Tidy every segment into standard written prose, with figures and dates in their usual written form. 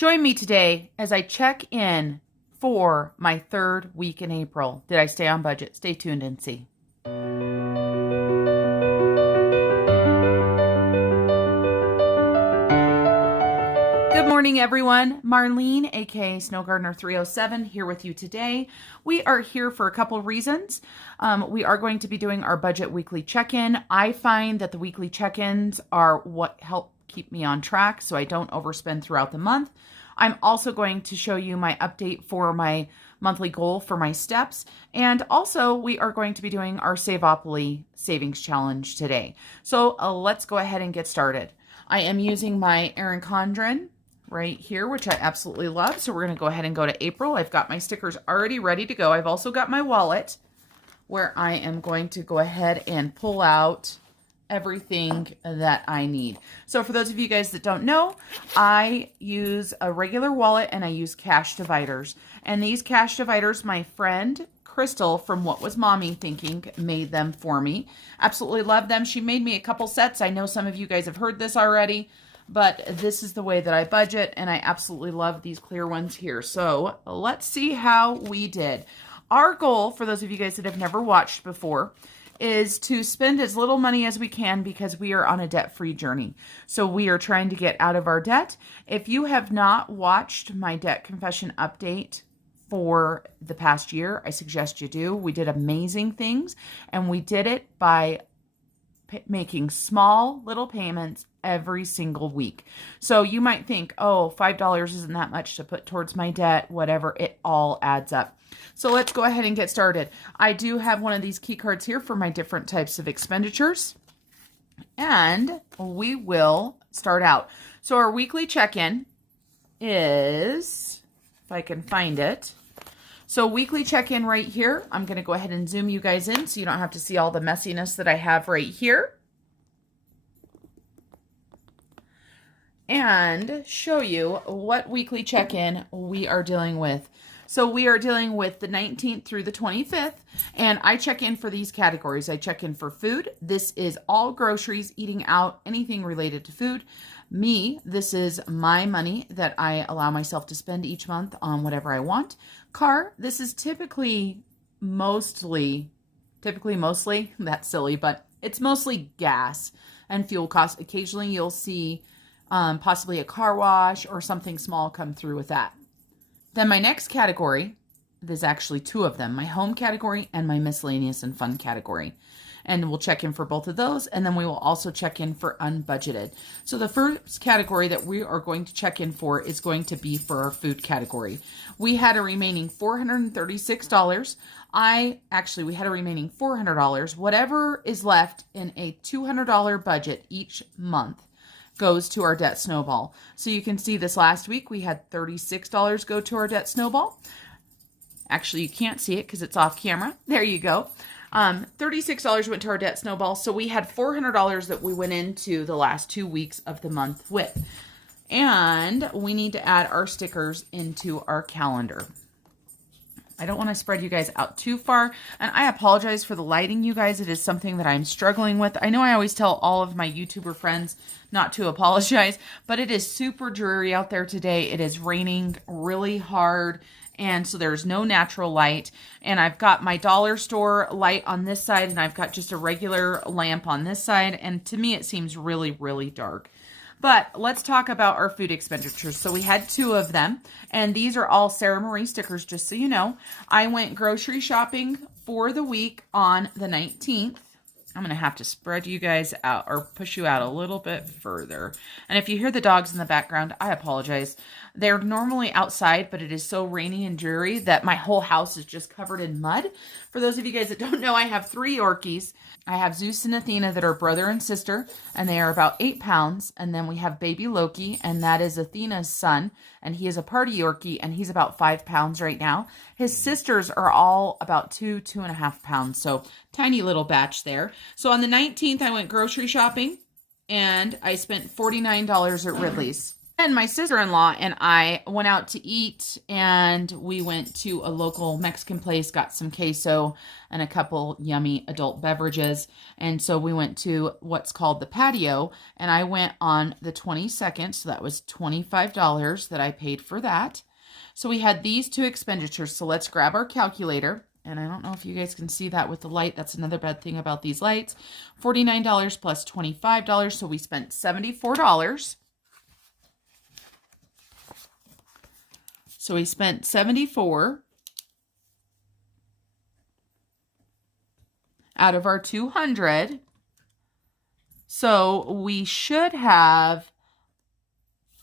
Join me today as I check in for my third week in April. Did I stay on budget? Stay tuned and see. Good morning, everyone. Marlene, aka Snow Gardener 307, here with you today. We are here for a couple of reasons. We are going to be doing our budget weekly check-in. I find that the weekly check-ins are what help keep me on track so I don't overspend throughout the month. I'm also going to show you my update for my monthly goal for my steps. And also we are going to be doing our Savopoly Savings Challenge today. So let's go ahead and get started. I am using my Erin right here, which I absolutely love. So we're going to go ahead and go to April. I've got my stickers already ready to go. I've also got my wallet where I am going to go ahead and pull out everything that I need. So for those of you guys that don't know, I use a regular wallet and I use cash dividers. And these cash dividers, my friend Crystal from What Was Mommy Thinking made them for me. Absolutely love them. She made me a couple sets. I know some of you guys have heard this already, but this is the way that I budget, and I absolutely love these clear ones here. So let's see how we did. Our goal, for those of you guys that have never watched before, is to spend as little money as we can because we are on a debt-free journey. So we are trying to get out of our debt. If you have not watched my debt confession update for the past year, I suggest you do. We did amazing things, and we did it by making small little payments every single week. So you might think, oh, $5 isn't that much to put towards my debt, whatever, it all adds up. So let's go ahead and get started. I do have one of these key cards here for my different types of expenditures, and we will start out. So our weekly check-in is, if I can find it, so weekly check-in right here. I'm going to go ahead and zoom you guys in so you don't have to see all the messiness that I have right here. And show you what weekly check-in we are dealing with. So we are dealing with the 19th through the 25th, and I check in for these categories. I check in for food. This is all groceries, eating out, anything related to food. Me, this is my money that I allow myself to spend each month on whatever I want. Car, this is mostly, that's silly, but it's mostly gas and fuel costs. Occasionally you'll see possibly a car wash or something small come through with that. Then my next category, there's actually two of them, my home category and my miscellaneous and fun category. And we'll check in for both of those, and then we will also check in for unbudgeted. So the first category that we are going to check in for is going to be for our food category. We had a remaining $436. We had a remaining $400. Whatever is left in a $200 budget each month goes to our debt snowball. So you can see this last week we had $36 go to our debt snowball. Actually, you can't see it because it's off camera. There you go. $36 went to our debt snowball. So we had $400 that we went into the last 2 weeks of the month with. And we need to add our stickers into our calendar. I don't want to spread you guys out too far, and I apologize for the lighting, you guys. It is something that I'm struggling with. I know I always tell all of my YouTuber friends not to apologize, but it is super dreary out there today. It is raining really hard, and so there's no natural light. And I've got my dollar store light on this side, and I've got just a regular lamp on this side, and to me it seems really, really dark. But let's talk about our food expenditures. So we had two of them, and these are all Sarah Marie stickers, just so you know. I went grocery shopping for the week on the 19th. I'm going to have to spread you guys out or push you out a little bit further. And if you hear the dogs in the background, I apologize. They're normally outside, but it is so rainy and dreary that my whole house is just covered in mud. For those of you guys that don't know, I have 3 Yorkies. I have Zeus and Athena that are brother and sister, and they are about 8 pounds. And then we have baby Loki, and that is Athena's son, and he is a party Yorkie, and he's about 5 pounds right now. His sisters are all about 2.5 pounds, so tiny little batch there. So on the 19th, I went grocery shopping, and I spent $49 at Ridley's. And my sister-in-law and I went out to eat, and we went to a local Mexican place, got some queso and a couple yummy adult beverages. And so we went to what's called the patio, and I went on the 22nd. So that was $25 that I paid for that. So we had these two expenditures. So let's grab our calculator. And I don't know if you guys can see that with the light. That's another bad thing about these lights. $49 plus $25. So we spent $74. So we spent $74 out of our $200. So we should have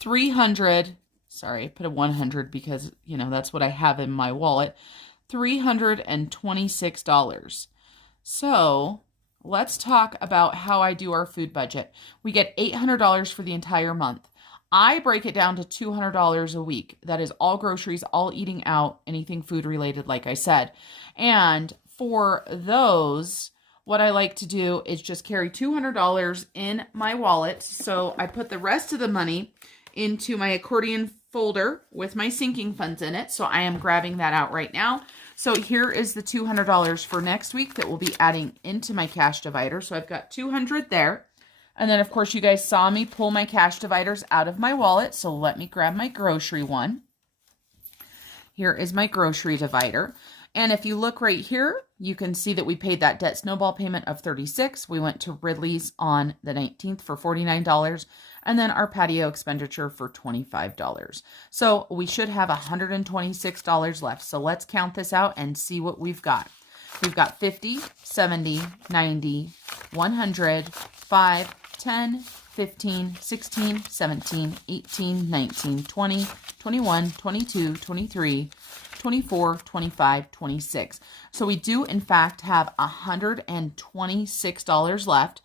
$300. Sorry, I put a 100 because, you know, that's what I have in my wallet. $326. So let's talk about how I do our food budget. We get $800 for the entire month. I break it down to $200 a week. That is all groceries, all eating out, anything food related, like I said. And for those, what I like to do is just carry $200 in my wallet. So I put the rest of the money into my accordion folder with my sinking funds in it. So I am grabbing that out right now. So here is the $200 for next week that we'll be adding into my cash divider. So I've got $200 there. And then, of course, you guys saw me pull my cash dividers out of my wallet. So let me grab my grocery one. Here is my grocery divider. And if you look right here, you can see that we paid that debt snowball payment of $36. We went to Ridley's on the 19th for $49. And then our patio expenditure for $25. So we should have $126 left. So let's count this out and see what we've got. We've got 50, 70, 90, 100, 5, 10, 15, 16, 17, 18, 19, 20, 21, 22, 23, 24, 25, 26. So we do, in fact, have $126 left.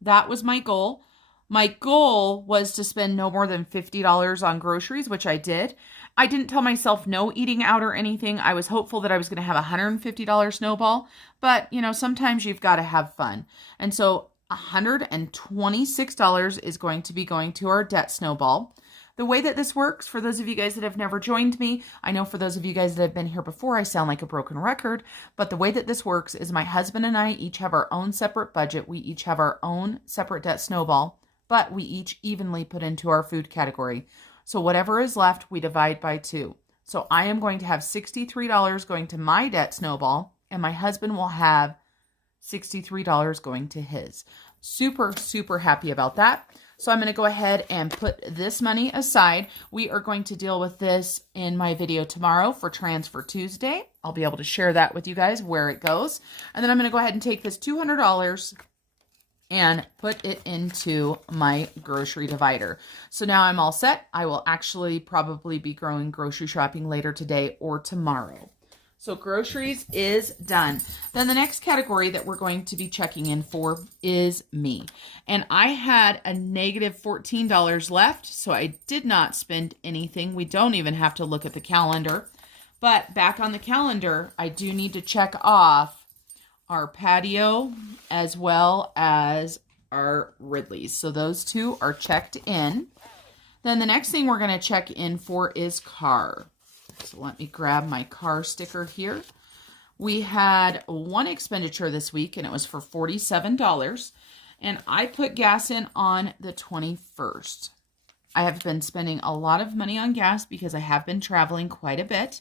That was my goal. My goal was to spend no more than $50 on groceries, which I did. I didn't tell myself no eating out or anything. I was hopeful that I was going to have a $150 snowball, but you know, sometimes you've got to have fun. And so $126 is going to be going to our debt snowball. The way that this works, for those of you guys that have never joined me, I know for those of you guys that have been here before, I sound like a broken record, but the way that this works is my husband and I each have our own separate budget. We each have our own separate debt snowball, but we each evenly put into our food category. So whatever is left, we divide by 2. So I am going to have $63 going to my debt snowball, and my husband will have $63 going to his. Super, super happy about that. So I'm going to go ahead and put this money aside. We are going to deal with this in my video tomorrow for Transfer Tuesday. I'll be able to share that with you guys where it goes. And then I'm going to go ahead and take this $200 and put it into my grocery divider. So now I'm all set. I will actually probably be going grocery shopping later today or tomorrow. So groceries is done. Then the next category that we're going to be checking in for is me. And I had a negative $14 left, so I did not spend anything. We don't even have to look at the calendar. But back on the calendar, I do need to check off our patio as well as our Ridley's. So those two are checked in. Then the next thing we're going to check in for is car. So let me grab my car sticker here. We had one expenditure this week, and it was for $47. And I put gas in on the 21st. I have been spending a lot of money on gas because I have been traveling quite a bit.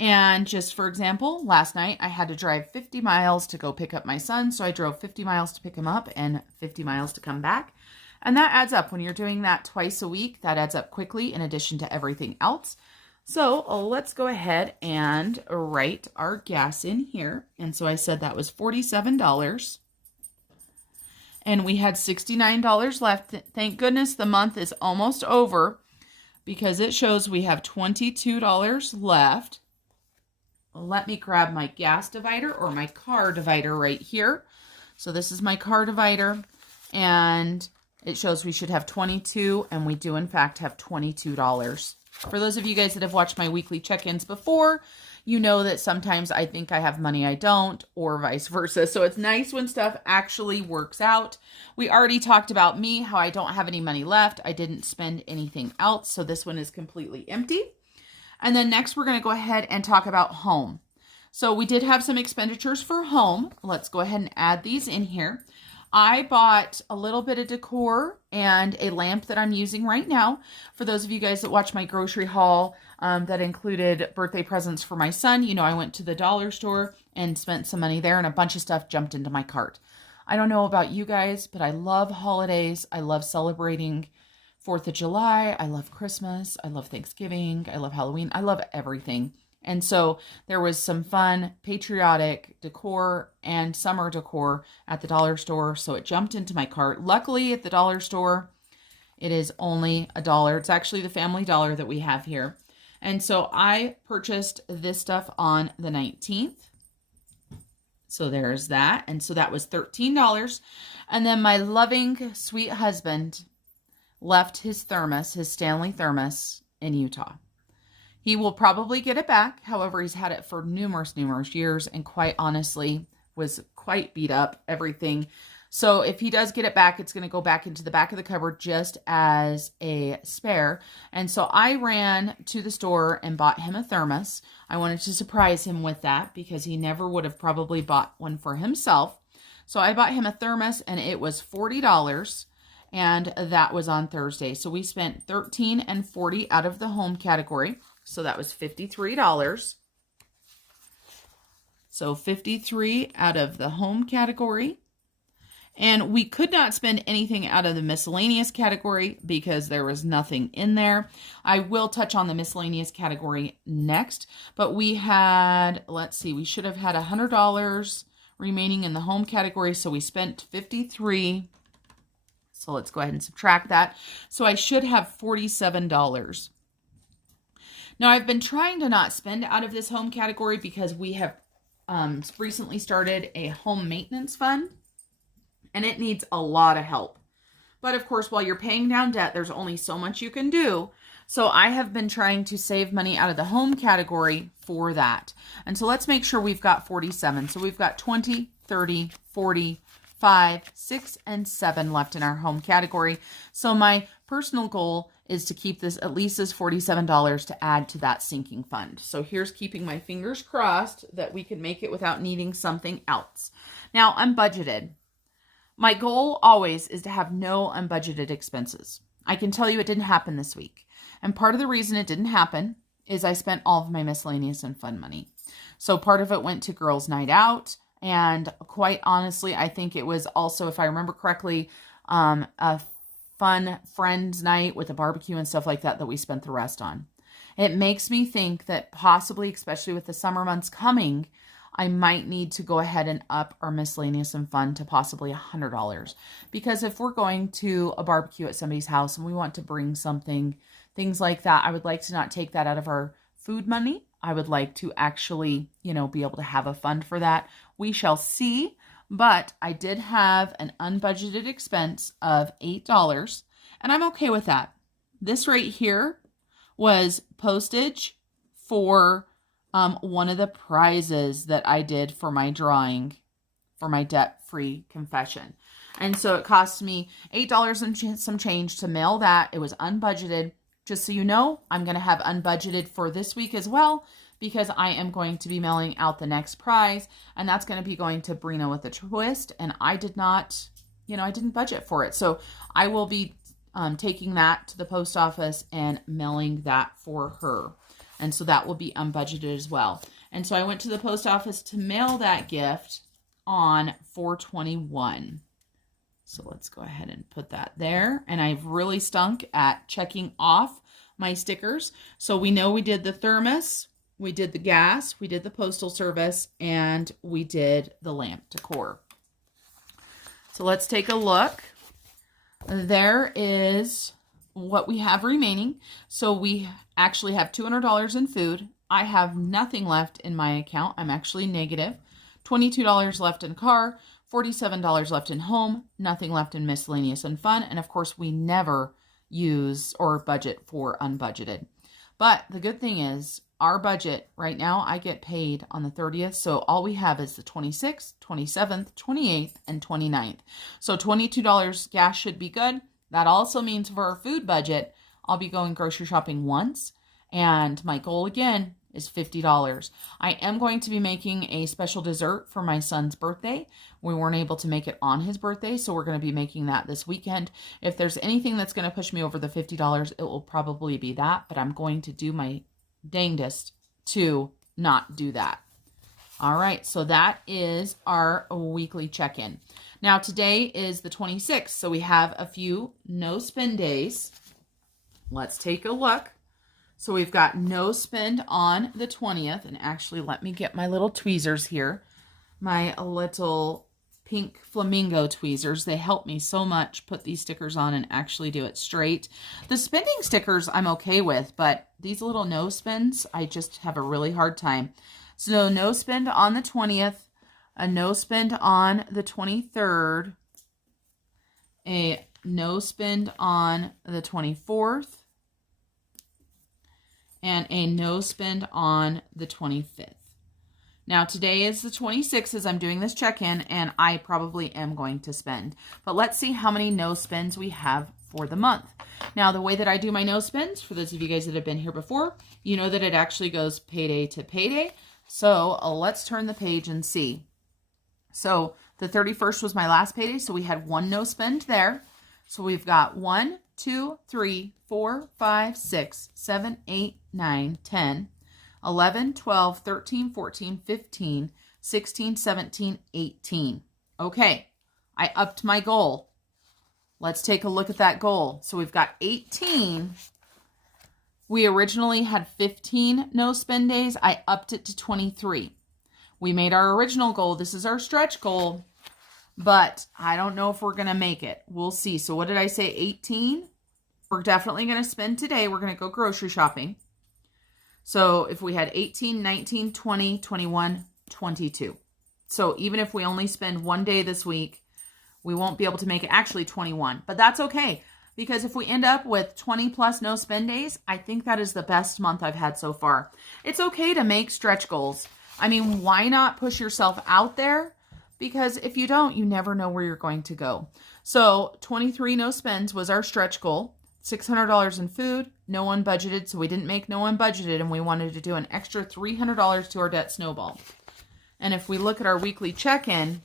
And just for example, last night I had to drive 50 miles to go pick up my son. So I drove 50 miles to pick him up and 50 miles to come back. And that adds up. When you're doing that twice a week, that adds up quickly in addition to everything else. So let's go ahead and write our gas in here. And so I said that was $47. And we had $69 left. Thank goodness the month is almost over because it shows we have $22 left. Let me grab my gas divider or my car divider right here. So this is my car divider. And It shows we should have 22, and we do in fact have $22. For those of you guys that have watched my weekly check-ins before, you know that sometimes I think I have money I don't, or vice versa. So it's nice when stuff actually works out. We already talked about me, how I don't have any money left. I didn't spend anything else, so this one is completely empty. And then next we're going to go ahead and talk about home. So we did have some expenditures for home. Let's go ahead and add these in here. I bought a little bit of decor and a lamp that I'm using right now. For those of you guys that watch my grocery haul, that included birthday presents for my son, you know, I went to the dollar store and spent some money there, and a bunch of stuff jumped into my cart. I don't know about you guys, but I love holidays. I love celebrating 4th of July. I love Christmas. I love Thanksgiving. I love Halloween. I love everything. And so there was some fun, patriotic decor and summer decor at the dollar store. So it jumped into my cart. Luckily at the dollar store, it is only $1. It's actually the Family Dollar that we have here. And so I purchased this stuff on the 19th. So there's that. And so that was $13. And then my loving, sweet husband left his thermos, his Stanley thermos, in Utah. He will probably get it back. However, he's had it for numerous years, and quite honestly was quite beat up, everything. So if he does get it back, it's going to go back into the back of the cupboard just as a spare. And so I ran to the store and bought him a thermos. I wanted to surprise him with that because he never would have probably bought one for himself. So I bought him a thermos, and it was $40. And that was on Thursday. So we spent $13 and $40 out of the home category. So that was $53. So $53 out of the home category. And we could not spend anything out of the miscellaneous category because there was nothing in there. I will touch on the miscellaneous category next. But we had, let's see, we should have had $100 remaining in the home category. So we spent $53. So let's go ahead and subtract that. So I should have $47. Now, I've been trying to not spend out of this home category because we have recently started a home maintenance fund, and it needs a lot of help. But of course, while you're paying down debt, there's only so much you can do. So I have been trying to save money out of the home category for that. And so let's make sure we've got 47. So we've got 20, 30, 40, 5, 6, and 7 left in our home category. So my personal goal is to keep this at least as $47 to add to that sinking fund. So here's keeping my fingers crossed that we can make it without needing something else. Now, I'm budgeted. My goal always is to have no unbudgeted expenses. I can tell you it didn't happen this week. And part of the reason it didn't happen is I spent all of my miscellaneous and fun money. So part of it went to girls' night out. And quite honestly, I think it was also, if I remember correctly, a fun friends night with a barbecue and stuff like that that we spent the rest on. It makes me think that possibly, especially with the summer months coming, I might need to go ahead and up our miscellaneous and fun to possibly $100. Because if we're going to a barbecue at somebody's house and we want to bring something, things like that, I would like to not take that out of our food money. I would like to actually, be able to have a fund for that. We shall see. But I did have an unbudgeted expense of $8, and I'm okay with that. This right here was postage for one of the prizes that I did for my drawing for my debt-free confession. And so it cost me $8 and some change to mail that. It was unbudgeted. Just so you know, I'm going to have unbudgeted for this week as well, because I am going to be mailing out the next prize, and that's going to be going to Brina with a twist, and I did not, I didn't budget for it. So I will be taking that to the post office and mailing that for her. And so that will be unbudgeted as well. And so I went to the post office to mail that gift on 4/21. So let's go ahead and put that there. And I've really stunk at checking off my stickers. So we know we did the thermos, we did the gas, we did the postal service, and we did the lamp decor. So let's take a look. There is what we have remaining. So we actually have $200 in food. I have nothing left in my account. I'm actually negative. $22 left in car, $47 left in home, nothing left in miscellaneous and fun. And of course, we never use or budget for unbudgeted. But the good thing is our budget right now, I get paid on the 30th. So all we have is the 26th, 27th, 28th, and 29th. So $22 gas should be good. That also means for our food budget, I'll be going grocery shopping once. And my goal again is $50. I am going to be making a special dessert for my son's birthday. We weren't able to make it on his birthday, so we're going to be making that this weekend. If there's anything that's going to push me over the $50, it will probably be that, but I'm going to do my dangest to not do that. All right, so that is our weekly check-in. Now, today is the 26th, so we have a few no spend days. Let's take a look. So we've got no spend on the 20th. And actually, let me get my little tweezers here. My little pink flamingo tweezers. They help me so much put these stickers on and actually do it straight. The spending stickers I'm okay with, but these little no spends, I just have a really hard time. So no spend on the 20th, a no spend on the 23rd, a no spend on the 24th, and a no spend on the 25th. Now, today is the 26th as I'm doing this check-in, and I probably am going to spend. But let's see how many no spends we have for the month. Now, the way that I do my no spends, for those of you guys that have been here before, you know that it actually goes payday to payday. So let's turn the page and see. So the 31st was my last payday, so we had one no spend there. So we've got 1, 2, 3, 4, 5, 6, 7, 8, 9, 10, 11, 12, 13, 14, 15, 16, 17, 18. Okay, I upped my goal. Let's take a look at that goal. So we've got 18. We originally had 15 no spend days. I upped it to 23. We made our original goal. This is our stretch goal, but I don't know if we're going to make it. We'll see. So what did I say? 18? We're definitely going to spend today. We're going to go grocery shopping. So if we had 18, 19, 20, 21, 22. So even if we only spend one day this week, we won't be able to make it. Actually 21, but that's okay. Because if we end up with 20 plus no spend days, I think that is the best month I've had so far. It's okay to make stretch goals. I mean, why not push yourself out there? Because if you don't, you never know where you're going to go. So 23 no spends was our stretch goal. $600 in food, no one budgeted, so we didn't make no one budgeted, and we wanted to do an extra $300 to our debt snowball. And if we look at our weekly check-in,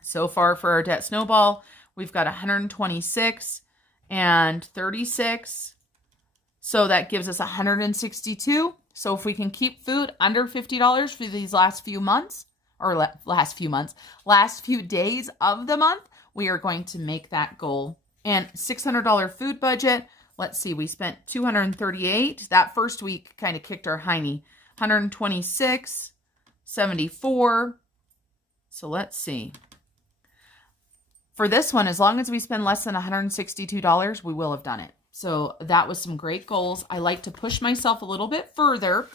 so far for our debt snowball, we've got 126 and 36. So that gives us 162. So if we can keep food under $50 for these last few months, or last few days of the month, we are going to make that goal. And $600 food budget. Let's see, we spent $238. That first week kind of kicked our hiney. 126, 74. So let's see. For this one, as long as we spend less than $162, we will have done it. So that was some great goals. I like to push myself a little bit further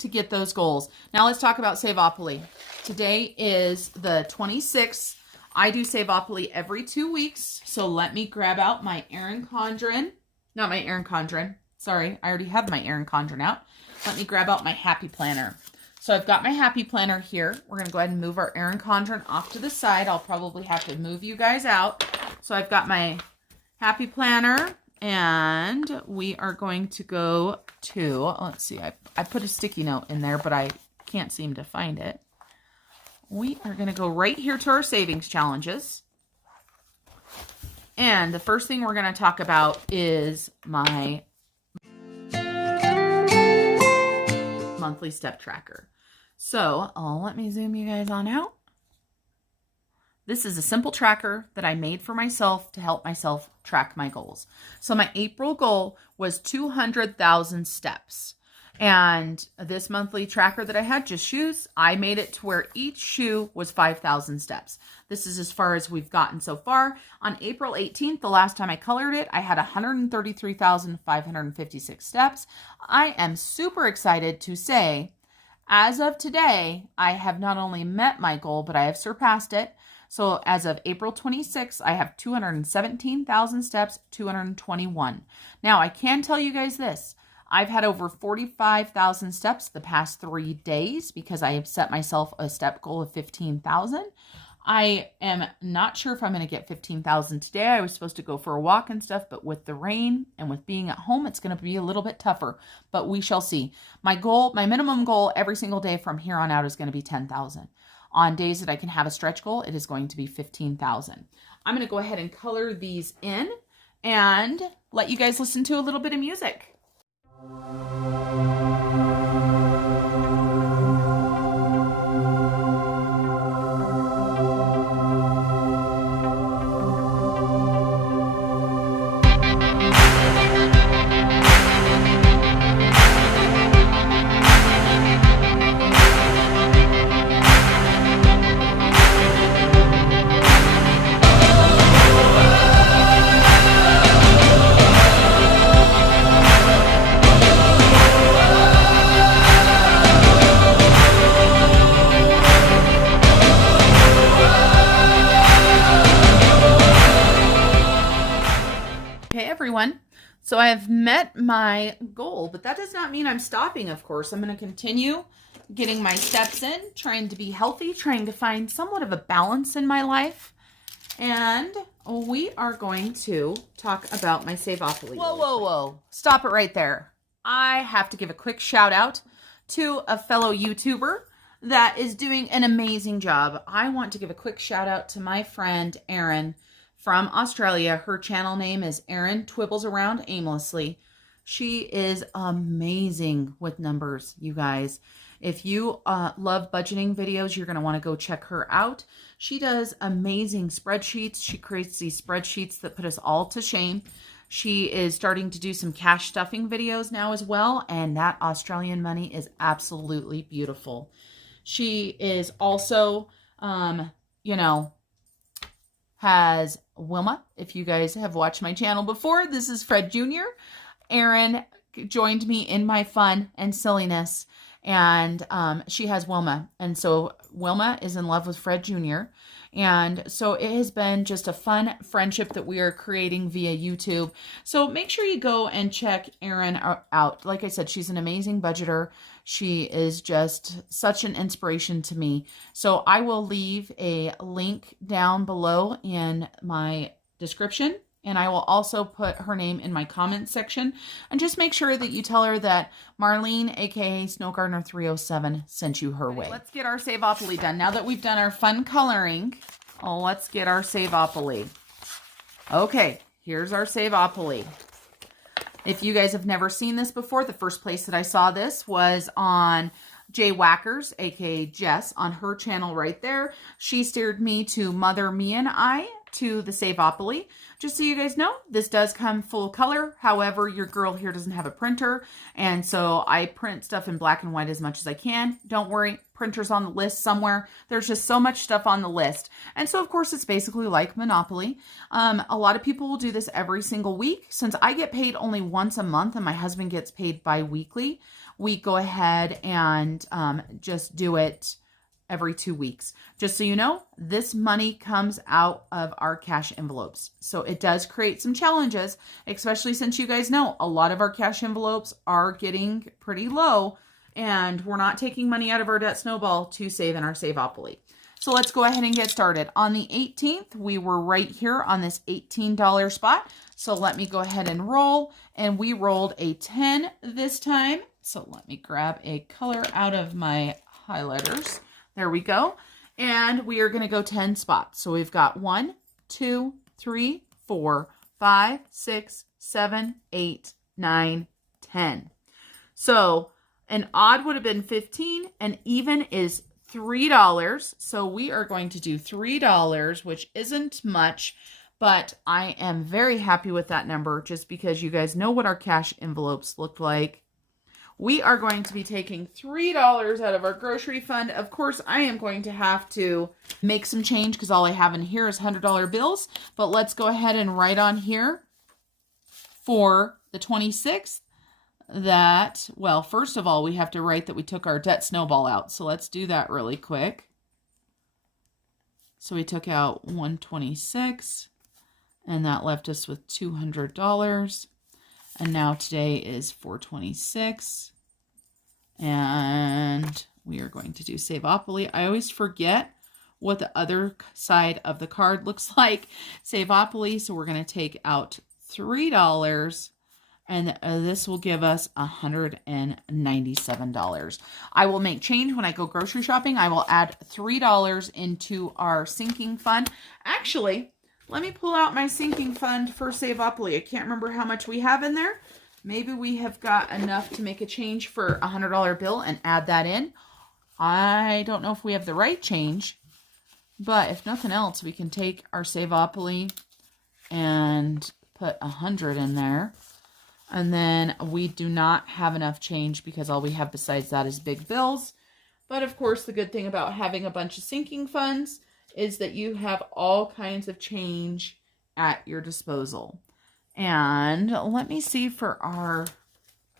to get those goals. Now let's talk about Savopoly. Today is the 26th. I do Savopoly every 2 weeks. So let me grab out my Erin Condren. Not my Erin Condren. Sorry, I already have my Erin Condren out. Let me grab out my Happy Planner. So I've got my Happy Planner here. We're going to go ahead and move our Erin Condren off to the side. I'll probably have to move you guys out. So I've got my Happy Planner, and we are going to go to, let's see, I put a sticky note in there, but I can't seem to find it. We are going to go right here to our savings challenges. And the first thing we're going to talk about is my monthly step tracker. So let me zoom you guys on out. This is a simple tracker that I made for myself to help myself track my goals. So my April goal was 200,000 steps. And this monthly tracker that I had, just shoes, I made it to where each shoe was 5,000 steps. This is as far as we've gotten so far. On April 18th, the last time I colored it, I had 133,556 steps. I am super excited to say, as of today, I have not only met my goal, but I have surpassed it. So as of April 26th, I have 217,000 steps, 221. Now, I can tell you guys this. I've had over 45,000 steps the past 3 days because I have set myself a step goal of 15,000. I am not sure if I'm going to get 15,000 today. I was supposed to go for a walk and stuff, but with the rain and with being at home, it's going to be a little bit tougher, but we shall see. My minimum goal every single day from here on out is going to be 10,000. On days that I can have a stretch goal, it is going to be 15,000. I'm going to go ahead and color these in and let you guys listen to a little bit of music. Everyone. So I have met my goal, but that does not mean I'm stopping, of course. I'm going to continue getting my steps in, trying to be healthy, trying to find somewhat of a balance in my life. And we are going to talk about my Savopoly. Whoa. Stop it right there. I have to give a quick shout out to a fellow YouTuber that is doing an amazing job. I want to give a quick shout out to my friend, Erin, from Australia. Her channel name is Erin Twibbles Around Aimlessly. She is amazing with numbers, you guys. If you love budgeting videos, you're going to want to go check her out. She does amazing spreadsheets. She creates these spreadsheets that put us all to shame. She is starting to do some cash stuffing videos now as well, and that Australian money is absolutely beautiful. She is also, has Wilma. If you guys have watched my channel before, this is Fred Jr. Erin joined me in my fun and silliness, and she has Wilma. And so Wilma is in love with Fred Jr. And so it has been just a fun friendship that we are creating via YouTube. So make sure you go and check Erin out. Like I said, she's an amazing budgeter. She is just such an inspiration to me. So I will leave a link down below in my description, and I will also put her name in my comments section. And just make sure that you tell her that Marlene, aka SnowGardener307, sent you her way. Let's get our Savopoly done. Now that we've done our fun coloring, let's get our Savopoly. Okay, here's our Savopoly. If you guys have never seen this before, the first place that I saw this was on Jay Wackers, aka Jess, on her channel right there. She steered me to Marlene and I to the Savopoly. Just so you guys know, this does come full color. However, your girl here doesn't have a printer, and so I print stuff in black and white as much as I can. Don't worry, printer's on the list somewhere. There's just so much stuff on the list. And so, of course, it's basically like Monopoly. A lot of people will do this every single week. Since I get paid only once a month and my husband gets paid bi-weekly, we go ahead and just do it every 2 weeks. Just so you know, this money comes out of our cash envelopes. So it does create some challenges, especially since you guys know a lot of our cash envelopes are getting pretty low, and we're not taking money out of our debt snowball to save in our Savopoly. So let's go ahead and get started. On the 18th, we were right here on this $18 spot. So let me go ahead and roll, and we rolled a 10 this time. So let me grab a color out of my highlighters. There we go. And we are going to go 10 spots. So we've got 1, 2, 3, 4, 5, 6, 7, 8, 9, 10. So an odd would have been 15, and even is $3. So we are going to do $3, which isn't much, but I am very happy with that number just because you guys know what our cash envelopes look like. We are going to be taking $3 out of our grocery fund. Of course, I am going to have to make some change because all I have in here is $100 bills. But let's go ahead and write on here for the 26th that, well, first of all, we have to write that we took our debt snowball out. So let's do that really quick. So we took out $126, and that left us with $200. And now today is $426. And we are going to do Savopoly. I always forget what the other side of the card looks like. Savopoly. So we're going to take out $3. And this will give us $197. I will make change when I go grocery shopping. I will add $3 into our sinking fund. Actually, let me pull out my sinking fund for Savopoly. I can't remember how much we have in there. Maybe we have got enough to make a change for a $100 bill and add that in. I don't know if we have the right change, but if nothing else, we can take our Savopoly and put 100 in there. And then we do not have enough change because all we have besides that is big bills. But of course, the good thing about having a bunch of sinking funds is that you have all kinds of change at your disposal. And let me see for our,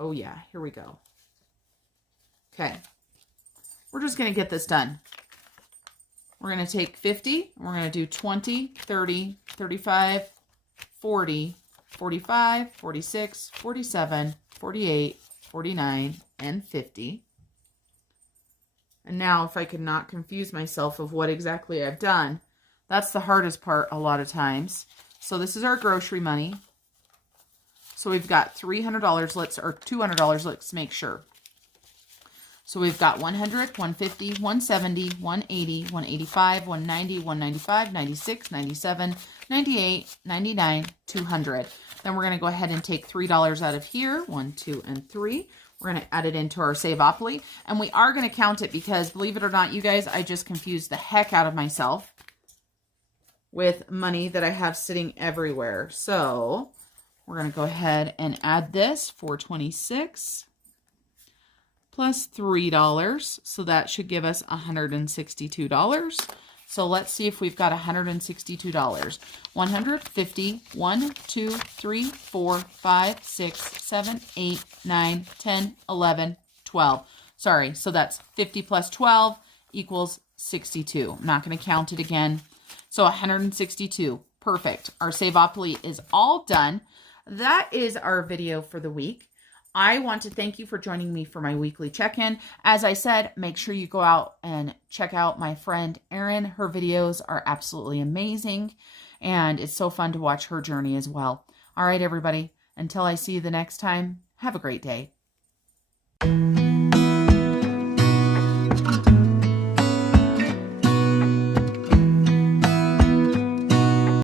oh yeah, here we go. Okay. We're just going to get this done. We're going to take 50. We're going to do 20, 30, 35, 40, 45, 46, 47, 48, 49, and 50. And now if I could not confuse myself of what exactly I've done, that's the hardest part a lot of times. So this is our grocery money. So we've got $300, or $200, let's make sure. So we've got 100, 150, 170, 180, 185, 190, 195, 96, 97, 98, 99, 200. Then we're going to go ahead and take $3 out of here. 1, 2, and 3. We're going to add it into our Savopoly. And we are going to count it because, believe it or not, you guys, I just confused the heck out of myself with money that I have sitting everywhere. So we're going to go ahead and add this, $426 plus $3. So that should give us $162. So let's see if we've got $162. 150, 1, 2, 3, 4, 5, 6, 7, 8, 9, 10, 11, 12. Sorry, so that's 50 plus 12 equals 62. I'm not going to count it again. So 162. Perfect. Our Savopoly is all done. That is our video for the week. I want to thank you for joining me for my weekly check-in. As I said, make sure you go out and check out my friend Erin. Her videos are absolutely amazing, and it's so fun to watch her journey as well. All right, everybody, until I see you the next time, have a great day.